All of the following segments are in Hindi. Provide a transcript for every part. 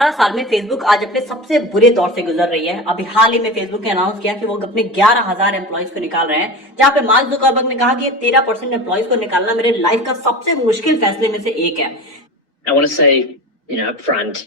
साल में फेसबुक आज अपने सबसे बुरे दौर से गुजर रही है। अभी हाल ही में फेसबुक ने अनाउंस किया कि वो अपने 11,000 एम्प्लॉइज को निकाल रहे हैं, जहां पे मार्क जुकरबर्ग ने कहा कि 13% एम्प्लॉइज को निकालना मेरे लाइफ का सबसे मुश्किल फैसले में से एक है। I want to say, up front,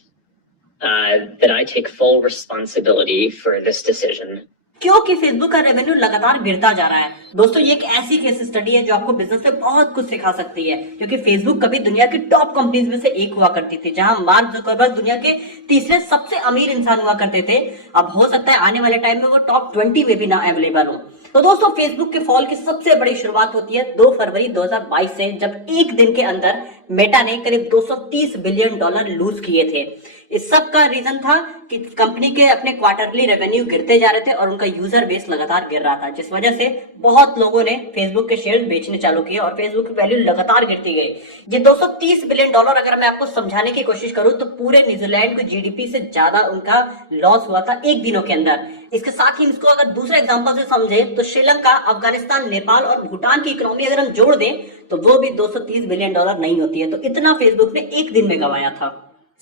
that I take full responsibility for this decision. क्योंकि फेसबुक का रेवेन्यू लगातार गिरता जा रहा है। दोस्तों, ये एक ऐसी केस स्टडी है जो आपको बिजनेस में बहुत कुछ सिखा सकती है, क्योंकि फेसबुक कभी दुनिया की टॉप कंपनीज में से एक हुआ करती थी, जहां मार्क जुकरबर्ग दुनिया के तीसरे सबसे अमीर इंसान हुआ करते थे। अब हो सकता है आने वाले टाइम में वो टॉप 20 में भी ना अवेलेबल हो। तो दोस्तों, फेसबुक के फॉल की सबसे बड़ी शुरुआत होती है 2 फरवरी 2022 से, जब एक दिन के अंदर मेटा ने करीब $230 बिलियन लूज किए थे। इस सब का रीजन था कि कंपनी के अपने क्वार्टरली रेवेन्यू गिरते जा रहे थे और उनका यूजर बेस लगातार गिर रहा था, जिस वजह से बहुत लोगों ने फेसबुक के शेयर बेचने चालू किए और फेसबुक की वैल्यू लगातार गिरती गई। ये $230 बिलियन अगर मैं आपको समझाने की कोशिश करूं तो पूरे न्यूजीलैंड की जीडीपी से ज्यादा उनका लॉस हुआ था एक दिनों के अंदर। इसके साथ ही इसको अगर दूसरे एग्जांपल से समझे तो श्रीलंका, अफगानिस्तान, नेपाल और भूटान की इकोनॉमी अगर हम जोड़ दें तो वो भी $230 बिलियन नहीं होती है। तो इतना फेसबुक ने एक दिन में गंवाया था।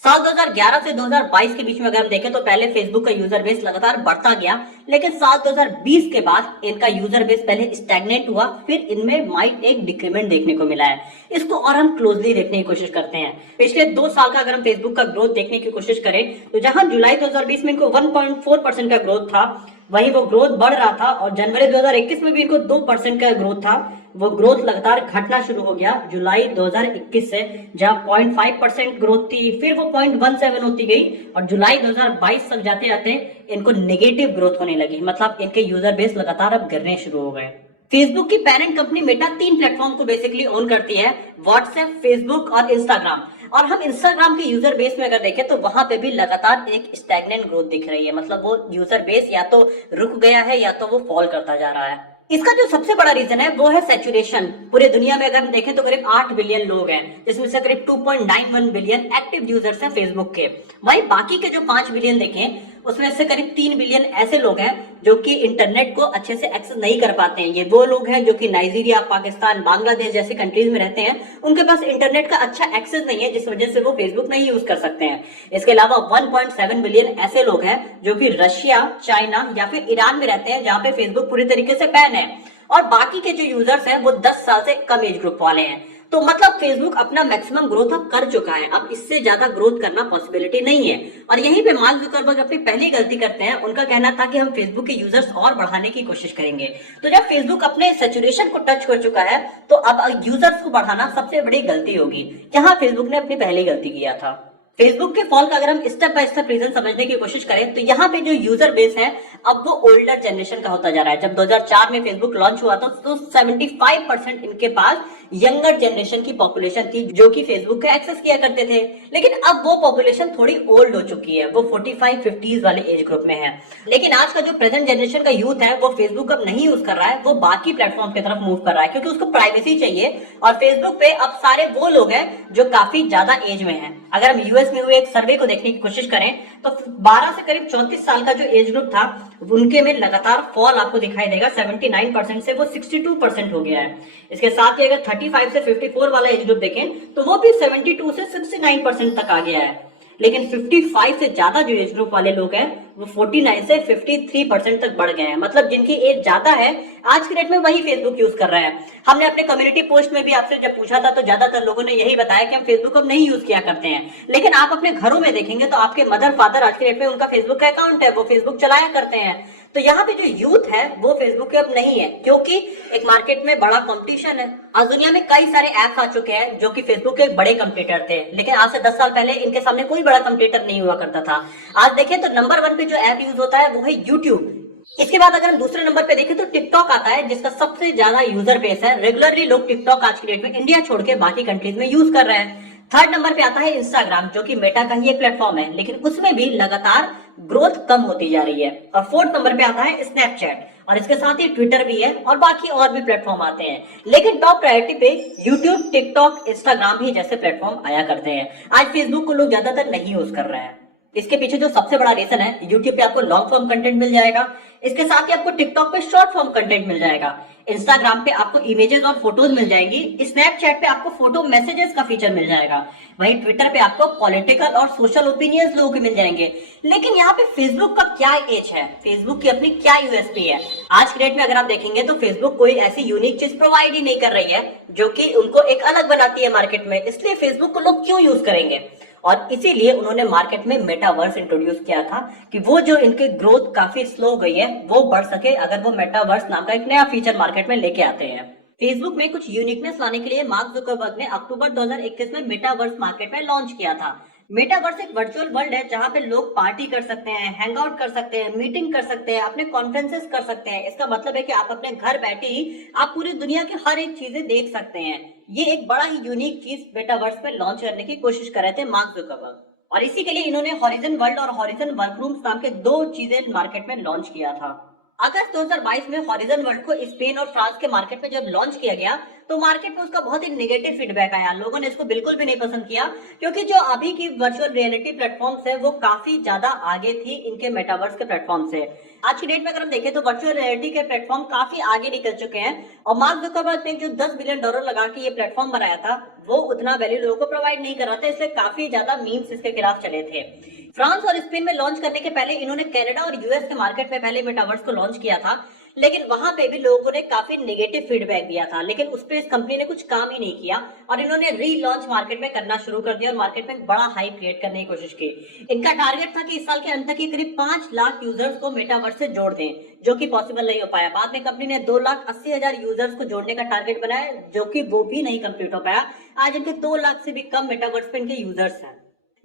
साल 2011 से 2022 के बीच में अगर हम देखें तो पहले फेसबुक का यूजर बेस लगातार बढ़ता गया, लेकिन साल 2020 के बाद इनका यूजर बेस पहले स्टैग्नेट हुआ, फिर इनमें माइट एक डिक्रीमेंट देखने को मिला है। इसको और हम क्लोजली देखने की कोशिश करते हैं। पिछले 2 साल का अगर हम फेसबुक का ग्रोथ देखने की कोशिश करें तो जहां जुलाई 2020 में इनको 1.4% का ग्रोथ था, वहीं वो ग्रोथ बढ़ रहा था और जनवरी 2021 में भी इनको 2% का ग्रोथ था। वो ग्रोथ लगातार घटना शुरू हो गया जुलाई 2021 से, जहां 0.5% ग्रोथ थी, फिर वो 0.17 होती गई और जुलाई 2022 तक जाते जाते इनको नेगेटिव ग्रोथ होने लगी। मतलब इनके यूजर बेस लगातार अब गिरने शुरू हो गए। फेसबुक की पेरेंट कंपनी मेटा 3 प्लेटफॉर्म को बेसिकली ओन करती है, व्हाट्सएप, फेसबुक और इंस्टाग्राम। और हम इंस्टाग्राम के यूजर बेस में अगर देखें तो वहां पे भी लगातार एक स्टैग्नेंट ग्रोथ दिख रही है। मतलब वो यूजर बेस या तो रुक गया है या तो वो फॉल करता जा रहा है। इसका जो सबसे बड़ा रीजन है वो है सैचुरेशन। पूरे दुनिया में अगर हम देखें तो करीब 8 बिलियन लोग हैं, जिसमें से करीब 2.91 बिलियन एक्टिव यूजर्स हैं फेसबुक के। वहीं बाकी के जो 5 बिलियन देखें उसमें से करीब 3 बिलियन ऐसे लोग हैं जो कि इंटरनेट को अच्छे से एक्सेस नहीं कर पाते हैं। ये वो लोग हैं जो कि नाइजीरिया, पाकिस्तान, बांग्लादेश जैसे कंट्रीज में रहते हैं। उनके पास इंटरनेट का अच्छा एक्सेस नहीं है, जिस वजह से वो फेसबुक नहीं यूज कर सकते हैं। इसके अलावा 1.7 बिलियन ऐसे लोग हैं जो कि रशिया, चाइना या फिर ईरान में रहते हैं, जहां पे फेसबुक पूरी तरीके से बैन है। और बाकी के जो यूजर्स हैं वो 10 साल से कम एज ग्रुप वाले हैं। तो मतलब फेसबुक अपना मैक्सिमम ग्रोथ अब कर चुका है, अब इससे ज्यादा ग्रोथ करना पॉसिबिलिटी नहीं है। और यहीं पे मार्क जुकरबर्ग अपनी पहली गलती करते हैं। उनका कहना था कि हम फेसबुक के यूजर्स और बढ़ाने की कोशिश करेंगे। तो जब फेसबुक अपने सैचुरेशन को टच कर चुका है तो अब यूजर्स को बढ़ाना सबसे बड़ी गलती होगी। यहाँ फेसबुक ने अपनी पहली गलती किया था। फेसबुक के फॉल का अगर हम स्टेप बाय स्टेप रीजन समझने की कोशिश करें तो यहाँ पे जो यूजर बेस है अब वो ओल्डर जनरेशन का होता जा रहा है। जब 2004 में फेसबुक लॉन्च हुआ था तो 75% इनके पास यंगर जनरेशन की पॉपुलेशन थी जो कि फेसबुक का एक्सेस किया करते थे। लेकिन अब वो पॉपुलेशन थोड़ी ओल्ड हो चुकी है, वो 45-50s वाले एज ग्रुप में है। लेकिन आज का जो प्रेजेंट जनरेशन का यूथ है वो फेसबुक अब नहीं यूज कर रहा है, वो बाकी प्लेटफॉर्म की तरफ मूव कर रहा है, क्योंकि उसको प्राइवेसी चाहिए। और फेसबुक पे अब सारे वो लोग हैं जो काफी ज्यादा एज में हैं। अगर हम यूएस में हुए एक सर्वे को देखने की कोशिश करें तो 12 से करीब 34 साल का जो एज ग्रुप था उनके में लगातार फॉल आपको दिखाई देगा। 79% से वो 62% हो गया है। इसके साथ ही अगर 35 से 54 वाला एज ग्रुप देखें तो वो भी 72 से 69% तक आ गया है। लेकिन 55 से ज्यादा जो एज ग्रुप वाले लोग हैं वो 49 से 53% तक बढ़ गए हैं। मतलब जिनकी एज ज्यादा है आज के डेट में वही फेसबुक यूज कर रहे हैं। हमने अपने कम्युनिटी पोस्ट में भी आपसे जब पूछा था तो ज्यादातर लोगों ने यही बताया कि हम फेसबुक अब नहीं यूज किया करते हैं। लेकिन आप अपने घरों में देखेंगे तो आपके मदर फादर आज के डेट में उनका फेसबुक का अकाउंट है, वो फेसबुक चलाया करते हैं। तो यहाँ पे जो यूथ है वो फेसबुक के अब नहीं है, क्योंकि एक मार्केट में बड़ा कंपटीशन है। आज दुनिया में कई सारे ऐप्स आ चुके हैं जो कि फेसबुक के एक बड़े कंपटीटर थे, लेकिन आज से 10 साल पहले इनके सामने कोई बड़ा कंपटीटर नहीं हुआ करता था। आज देखें तो नंबर 1 पे जो ऐप यूज होता है वो है यूट्यूब। इसके बाद अगर हम दूसरे नंबर पे देखें तो टिकटॉक आता है, जिसका सबसे ज्यादा यूजर बेस है। रेगुलरली लोग टिकटॉक आज की डेट में इंडिया छोड़ के बाकी कंट्रीज में यूज कर रहे हैं। थर्ड नंबर पे आता है इंस्टाग्राम, जो कि मेटा का ही एक प्लेटफॉर्म है, लेकिन उसमें भी लगातार ग्रोथ कम होती जा रही है। और फोर्थ नंबर पे आता है स्नैपचैट, और इसके साथ ही ट्विटर भी है और बाकी और भी प्लेटफॉर्म आते हैं। लेकिन टॉप प्रायोरिटी पे यूट्यूब, टिकटॉक, इंस्टाग्राम ही जैसे प्लेटफॉर्म आया करते हैं। आज फेसबुक को लोग ज्यादातर नहीं यूज कर रहे हैं। इसके पीछे जो सबसे बड़ा रीजन है, यूट्यूब पे आपको लॉन्ग फॉर्म कंटेंट मिल जाएगा, इसके साथ ही आपको टिकटॉक पे शॉर्ट फॉर्म कंटेंट मिल जाएगा, इंस्टाग्राम पे आपको इमेजेस और फोटोज मिल जाएंगी, स्नैपचैट पे आपको फोटो मैसेजेस का फीचर मिल जाएगा, वहीं ट्विटर पे आपको पॉलिटिकल और सोशल ओपिनियंस लोगों के मिल जाएंगे। लेकिन यहाँ पे फेसबुक का क्या एज है, फेसबुक की अपनी क्या यूएसपी है? आज के डेट में अगर आप देखेंगे तो फेसबुक कोई ऐसी यूनिक चीज प्रोवाइड ही नहीं कर रही है जो कि उनको एक अलग बनाती है मार्केट में, इसलिए फेसबुक को लोग क्यों यूज करेंगे? और इसीलिए उन्होंने मार्केट में मेटावर्स इंट्रोड्यूस किया था कि वो जो इनके ग्रोथ काफी स्लो हो गई है वो बढ़ सके अगर वो मेटावर्स नाम का एक नया फीचर मार्केट में लेके आते हैं। फेसबुक में कुछ यूनिकनेस लाने के लिए मार्क जुकरबर्ग ने अक्टूबर 2021 में मेटावर्स मार्केट में लॉन्च किया था। मेटावर्स एक वर्चुअल वर्ल्ड है जहां पे लोग पार्टी कर सकते हैं, हैंग आउट कर सकते हैं, मीटिंग कर सकते हैं, अपने कॉन्फ्रेंसेस कर सकते हैं। इसका मतलब है कि आप अपने घर बैठे ही आप पूरी दुनिया की हर एक चीजें देख सकते हैं। ये एक बड़ा ही यूनिक चीज मेटावर्स में लॉन्च करने की कोशिश कर रहे थे मार्क जुकरबर्ग, और इसी के लिए इन्होंने हॉरिजन वर्ल्ड और हॉरिजन वर्करूम्स नाम के दो चीजें मार्केट में लॉन्च किया था। अगस्त 2022 में हॉरिजन वर्ल्ड को स्पेन और फ्रांस के मार्केट में जब लॉन्च किया गया तो मार्केट में उसका बहुत ही नेगेटिव फीडबैक आया, लोगों ने इसको बिल्कुल भी नहीं पसंद किया, क्योंकि जो अभी की वर्चुअल रियलिटी प्लेटफॉर्म्स है वो काफी ज्यादा आगे थी इनके मेटावर्स के प्लेटफॉर्म से। आज की डेट में अगर हम देखें तो वर्चुअल रियलिटी के प्लेटफॉर्म काफी आगे निकल चुके हैं, और मार्क जुकरबर्ग ने जो $10 बिलियन लगा के ये प्लेटफॉर्म बनाया था वो उतना वैल्यू लोगों को प्रोवाइड नहीं कर रहा था, इसलिए काफी ज्यादा मीम्स इसके खिलाफ चले थे। फ्रांस और स्पेन में लॉन्च करने के पहले इन्होंने कनाडा और यूएस के मार्केट में पहले मेटावर्स को लॉन्च किया था, लेकिन वहां पे भी लोगों ने काफी नेगेटिव फीडबैक दिया था, लेकिन उस पर इस कंपनी ने कुछ काम ही नहीं किया और इन्होंने री लॉन्च मार्केट में करना शुरू कर दिया और मार्केट में बड़ा हाइप क्रिएट करने की कोशिश की। इनका टारगेट था कि इस साल के अंत तक करीब 5 लाख यूजर्स को मेटावर्स से जोड़ दें, जो कि पॉसिबल नहीं हो पाया। बाद में कंपनी ने 2,80,000 यूजर्स को जोड़ने का टारगेट बनाया, जो कि वो भी नहीं कंप्लीट हो पाया। आज इनके 2 लाख से भी कम मेटावर्स पे इनके यूजर्स हैं।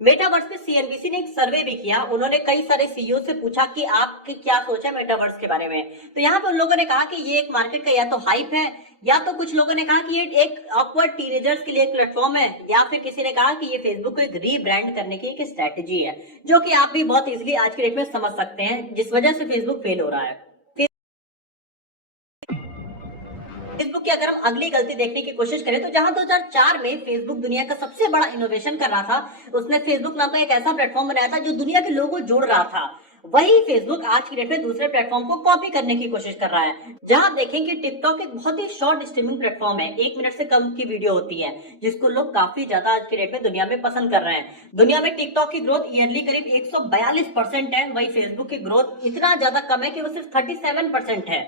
मेटावर्स पे सीएनबीसी ने एक सर्वे भी किया, उन्होंने कई सारे सीईओ से पूछा कि आपकी क्या सोच है मेटावर्स के बारे में। तो यहाँ पे उन लोगों ने कहा कि ये एक मार्केट का या तो हाइप है, या तो कुछ लोगों ने कहा कि ये एक ऑकवर्ड टीनेजर्स के लिए एक प्लेटफॉर्म है, या फिर किसी ने कहा कि ये फेसबुक को एक रीब्रांड करने की एक स्ट्रेटेजी है, जो कि आप भी बहुत इजीली आज के डेट में समझ सकते हैं जिस वजह से फेसबुक फेल हो रहा है। फेसबुक की अगर हम अगली गलती देखने की कोशिश करें तो जहां 2004 में फेसबुक दुनिया का सबसे बड़ा इनोवेशन कर रहा था, उसने फेसबुक नाम का एक ऐसा प्लेटफॉर्म बनाया था जो दुनिया के लोगों को जोड़ रहा था। वही फेसबुक आज की डेट में दूसरे प्लेटफॉर्म को कॉपी करने की कोशिश कर रहा है। जहां आप देखें कि टिकटॉक एक बहुत ही शॉर्ट स्ट्रीमिंग प्लेटफॉर्म है, 1 मिनट से कम की वीडियो होती है, जिसको लोग काफी ज्यादा आज की डेट में दुनिया में पसंद कर रहे हैं। दुनिया में टिकटॉक की ग्रोथ ईयरली करीब 142% है, वही फेसबुक की ग्रोथ इतना ज्यादा कम है कि वो सिर्फ 37% है,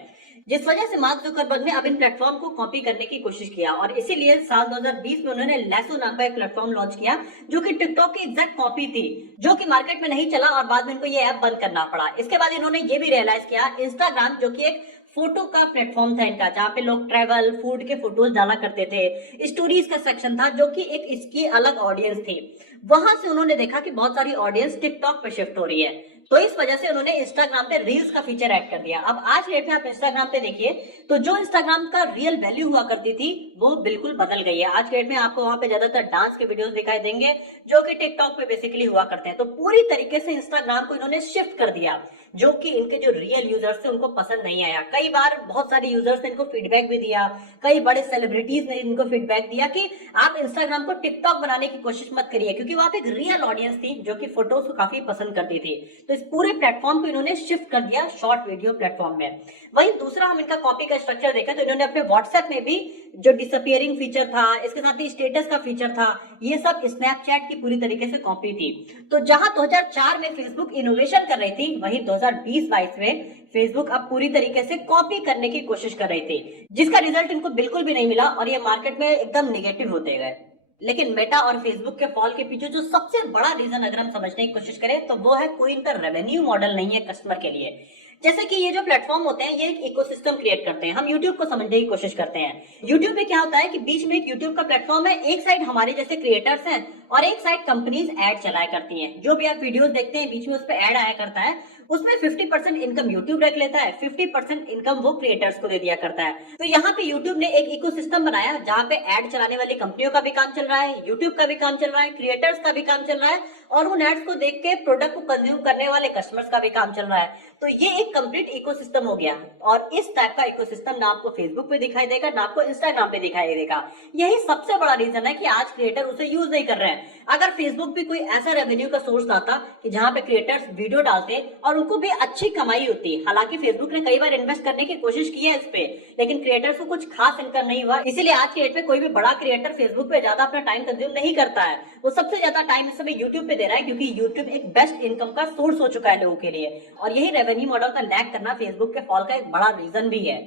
जिस वजह से मार्क जुकरबर्ग ने अब इन प्लेटफॉर्म को कॉपी करने की कोशिश किया, और इसीलिए साल 2020 में उन्होंने लैसो नाम का एक प्लेटफॉर्म लॉन्च किया जो कि टिकटॉक की एग्जैक्ट कॉपी थी, जो कि मार्केट में नहीं चला और बाद में इनको ये ऐप बंद करना पड़ा। इसके बाद इन्होंने ये भी रियलाइज किया इंस्टाग्राम, जो कि एक फोटो का प्लेटफॉर्म था इनका, जहाँ पे लोग ट्रैवल फूड के फोटोज डाला करते थे, स्टोरीज का सेक्शन था जो कि एक इसकी अलग ऑडियंस थी, वहां से उन्होंने देखा कि बहुत सारी ऑडियंस टिकटॉक पे शिफ्ट हो रही है, तो इस वजह से उन्होंने इंस्टाग्राम पे रील्स का फीचर ऐड कर दिया। अब आज डेट में आप इंस्टाग्राम पे देखिए तो जो इंस्टाग्राम का रियल वैल्यू हुआ करती थी वो बिल्कुल बदल गई है। आज के डेट में आपको वहां पे ज्यादातर डांस के वीडियोस दिखाई देंगे जो कि टिकटॉक पे बेसिकली हुआ करते हैं। तो पूरी तरीके से इंस्टाग्राम को इन्होंने शिफ्ट कर दिया, जो कि इनके जो रियल यूजर्स थे उनको पसंद नहीं आया। कई बार बहुत सारे यूजर्स ने इनको फीडबैक भी दिया, कई बड़े सेलिब्रिटीज ने इनको फीडबैक दिया कि आप इंस्टाग्राम को टिकटॉक बनाने की कोशिश मत करिए, क्योंकि वहां पे एक रियल ऑडियंस थी जो कि फोटोज को काफी पसंद करती थी। तो इस पूरे प्लेटफॉर्म को इन्होंने शिफ्ट कर दिया शॉर्ट वीडियो प्लेटफॉर्म में। वहीं दूसरा हम इनका कॉपी का स्ट्रक्चर देखा तो इन्होंने अपने व्हाट्सएप में भी जो डिसअपियरिंग फीचर था, इसके साथ ही स्टेटस का फीचर था, ये सब स्नैपचैट की पूरी तरीके से कॉपी थी। तो जहां 2004 में फेसबुक इनोवेशन कर रही थी, वहीं 2020-22 में फेसबुक अब पूरी तरीके से कॉपी करने की कोशिश कर रही थी, जिसका रिजल्ट इनको बिल्कुल भी नहीं मिला और ये मार्केट में एकदम निगेटिव होते गए। लेकिन मेटा और फेसबुक के फॉल के पीछे जो सबसे बड़ा रीजन अगर हम समझने की कोशिश करें तो वो है कोई इनका रेवेन्यू मॉडल नहीं है कस्टमर के लिए। जैसे कि ये जो प्लेटफॉर्म होते हैं ये एक इकोसिस्टम क्रिएट करते हैं। हम YouTube को समझने की कोशिश करते हैं। YouTube में क्या होता है कि बीच में एक YouTube का प्लेटफॉर्म है, एक साइड हमारे जैसे क्रिएटर्स हैं और एक साइड कंपनीज ऐड चलाया करती हैं। जो भी आप वीडियोस देखते हैं बीच में उस पर ऐड आया करता है, उसमें 50% इनकम YouTube रख लेता है, 50% इनकम वो क्रिएटर्स को दे दिया करता है। तो यहाँ पे YouTube ने एक इकोसिस्टम बनाया जहाँ पे ऐड चलाने वाली कंपनियों का भी काम चल रहा है, YouTube का भी काम चल रहा है, क्रिएटर्स का भी काम चल रहा है और उन एड्स को देख के प्रोडक्ट को कंज्यूम करने वाले कस्टमर्स का भी काम चल रहा है। तो ये एक कंप्लीट इकोसिस्टम हो गया और इस टाइप का इकोसिस्टम ना आपको फेसबुक पे दिखाई देगा ना आपको इंस्टाग्राम पे दिखाई देगा। यही सबसे बड़ा रीजन है कि आज क्रिएटर उसे यूज नहीं कर रहे हैं। अगर फेसबुक भी कोई ऐसा रेवेन्यू का सोर्स लाता कि जहां पे क्रिएटर्स वीडियो डालते और और उनको भी अच्छी कमाई होती है। हालांकि फेसबुक ने कई बार इन्वेस्ट करने की कोशिश की है इस पे, लेकिन क्रिएटर्स को कुछ खास इनकम नहीं हुआ। इसीलिए आज के डेट में कोई भी बड़ा क्रिएटर फेसबुक पे ज्यादा अपना टाइम कंज्यूम नहीं करता है। वो सबसे ज्यादा टाइम इस समय यूट्यूब पे दे रहा है, क्योंकि यूट्यूब एक बेस्ट इनकम का सोर्स हो चुका है लोगों के लिए। और यही रेवेन्यू मॉडल का लैग करना फेसबुक के फॉल का एक बड़ा रीजन भी है।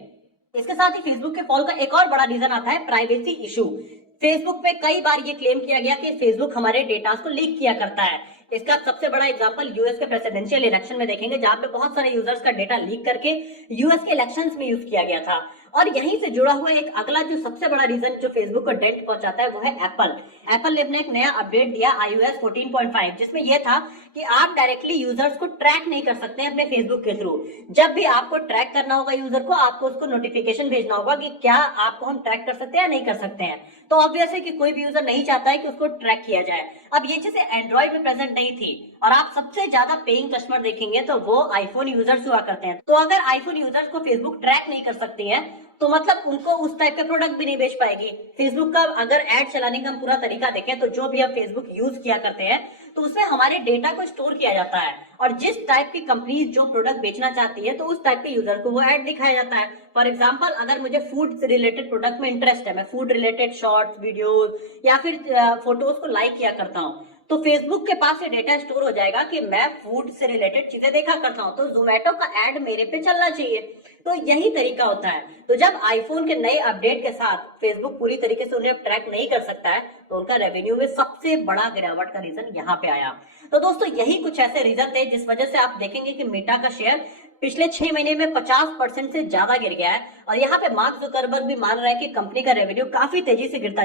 इसके साथ ही फेसबुक के फॉल का एक और बड़ा रीजन आता है प्राइवेसी इशू। फेसबुक पे कई बार ये क्लेम किया गया कि फेसबुक हमारे डेटा को लीक किया करता है। इसका सबसे बड़ा एग्जांपल यूएस के प्रेसिडेंशियल इलेक्शन में देखेंगे, जहां पे बहुत सारे यूजर्स का डेटा लीक करके यूएस के इलेक्शंस में यूज किया गया था। और यहीं से जुड़ा हुआ एक अगला जो सबसे बड़ा रीजन जो फेसबुक को डेंट पहुंचाता है वो है एप्पल। एप्पल ने अपने एक नया अपडेट दिया iOS 14.5, जिसमें यह था कि आप डायरेक्टली यूजर्स को ट्रैक नहीं कर सकते हैं अपने फेसबुक के थ्रू। जब भी आपको ट्रैक करना होगा यूजर को, आपको उसको नोटिफिकेशन भेजना होगा कि क्या आपको हम ट्रैक कर सकते हैं या नहीं कर सकते हैं। तो ऑब्वियस है कि कोई भी यूजर नहीं चाहता है कि उसको ट्रैक किया जाए। अब ये चीजें एंड्रॉइड में प्रेजेंट नहीं थी, और आप सबसे ज्यादा पेइंग कस्टमर देखेंगे तो वो आईफोन यूजर्स हुआ करते हैं। तो अगर आईफोन यूजर्स को फेसबुक ट्रैक नहीं कर सकती है, तो मतलब उनको उस टाइप का प्रोडक्ट भी नहीं बेच पाएगी। फेसबुक का अगर एड चलाने का हम पूरा तरीका देखें, तो जो भी हम फेसबुक यूज किया करते हैं तो उसमें हमारे डेटा को स्टोर किया जाता है, और जिस टाइप की कंपनी जो प्रोडक्ट बेचना चाहती है तो उस टाइप के यूजर को वो एड दिखाया जाता है। फॉर एग्जाम्पल, अगर मुझे फूड से रिलेटेड प्रोडक्ट में इंटरेस्ट है, मैं फूड रिलेटेड शॉर्ट्स, वीडियोस या फिर फोटोज को लाइक किया करता हूँ, तो फेसबुक के पास ये डेटा स्टोर हो जाएगा कि मैं फूड से रिलेटेड चीजें देखा करता हूँ, तो जोमेटो का एड मेरे पे चलना चाहिए। तो यही तरीका होता है। तो जब आईफोन के नए अपडेट के साथ फेसबुक पूरी तरीके से उन्हें ट्रैक नहीं कर सकता है, तो उनका रेवेन्यू में सबसे बड़ा गिरावट का रीजन यहाँ पे आया। तो दोस्तों, यही कुछ ऐसे रीजन थे जिस वजह से आप देखेंगे कि मेटा का शेयर पिछले 6 महीने में 50% से ज्यादा गिर गया है। और यहाँ पे मार्क जुकरबर्ग भी मान रहा है कि कंपनी का रेवेन्यू काफी तेजी से गिरता